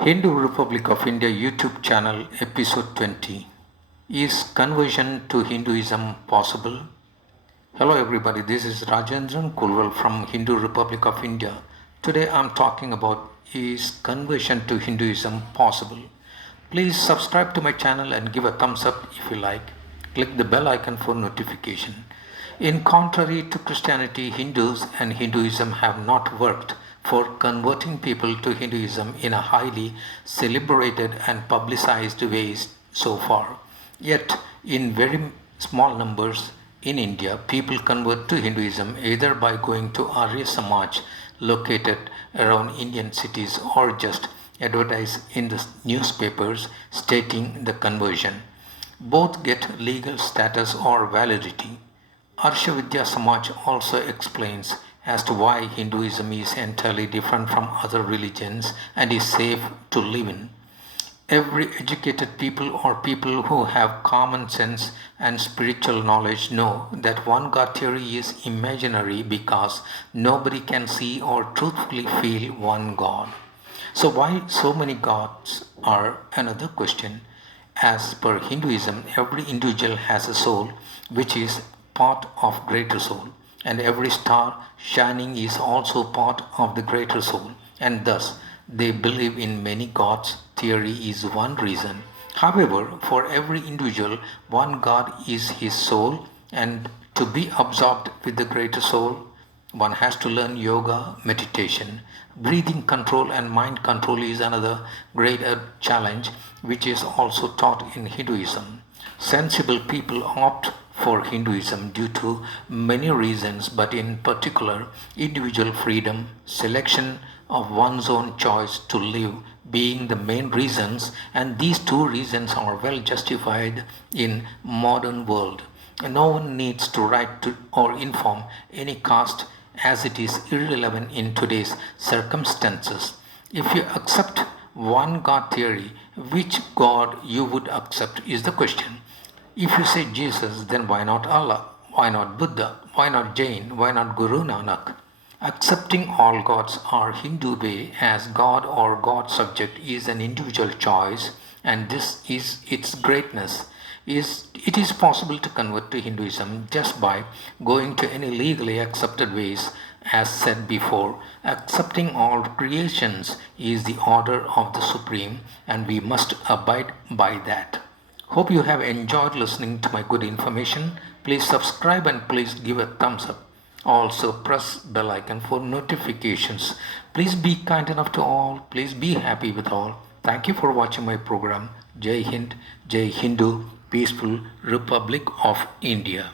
Hindu Republic of India YouTube channel episode 20. Is conversion to Hinduism possible? Hello everybody, this is Rajendran Kulwal from Hindu Republic of India. Today I'm talking about is conversion to Hinduism possible? Please subscribe to my channel and give a thumbs up if you like. Click the bell icon for notification. In contrary to Christianity, Hindus and Hinduism have not worked for converting people to Hinduism in a highly celebrated and publicized ways so far. Yet, in very small numbers in India, people convert to Hinduism either by going to Arya Samaj located around Indian cities or just advertise in the newspapers stating the conversion. Both get legal status or validity. Arsha Vidya Samaj also explains as to why Hinduism is entirely different from other religions and is safe to live in. Every educated people or people who have common sense and spiritual knowledge know that one God theory is imaginary because nobody can see or truthfully feel one God. So why so many gods are another question. As per Hinduism, every individual has a soul which is part of greater soul, and every star shining is also part of the greater soul, and thus they believe in many gods. Theory is one reason. However, for every individual, one God is his soul, and to be absorbed with the greater soul, one has to learn yoga, meditation. Breathing control and mind control is another great challenge which is also taught in Hinduism. Sensible people opt for Hinduism due to many reasons, but in particular, individual freedom, selection of one's own choice to live being the main reasons, and these two reasons are well justified in modern world. No one needs to write to or inform any caste as it is irrelevant in today's circumstances. If you accept one God theory, which God you would accept is the question. If you say Jesus, then why not Allah? Why not Buddha? Why not Jain? Why not Guru Nanak? Accepting all gods or Hindu way as God or God subject is an individual choice, and this is its greatness. It is possible to convert to Hinduism just by going to any legally accepted ways. As said before, accepting all creations is the order of the Supreme, and we must abide by that. Hope you have enjoyed listening to my good information. Please subscribe and please give a thumbs up. Also press bell icon for notifications. Please be kind enough to all. Please be happy with all. Thank you for watching my program. Jai Hind, Jai Hindu, Peaceful Republic of India.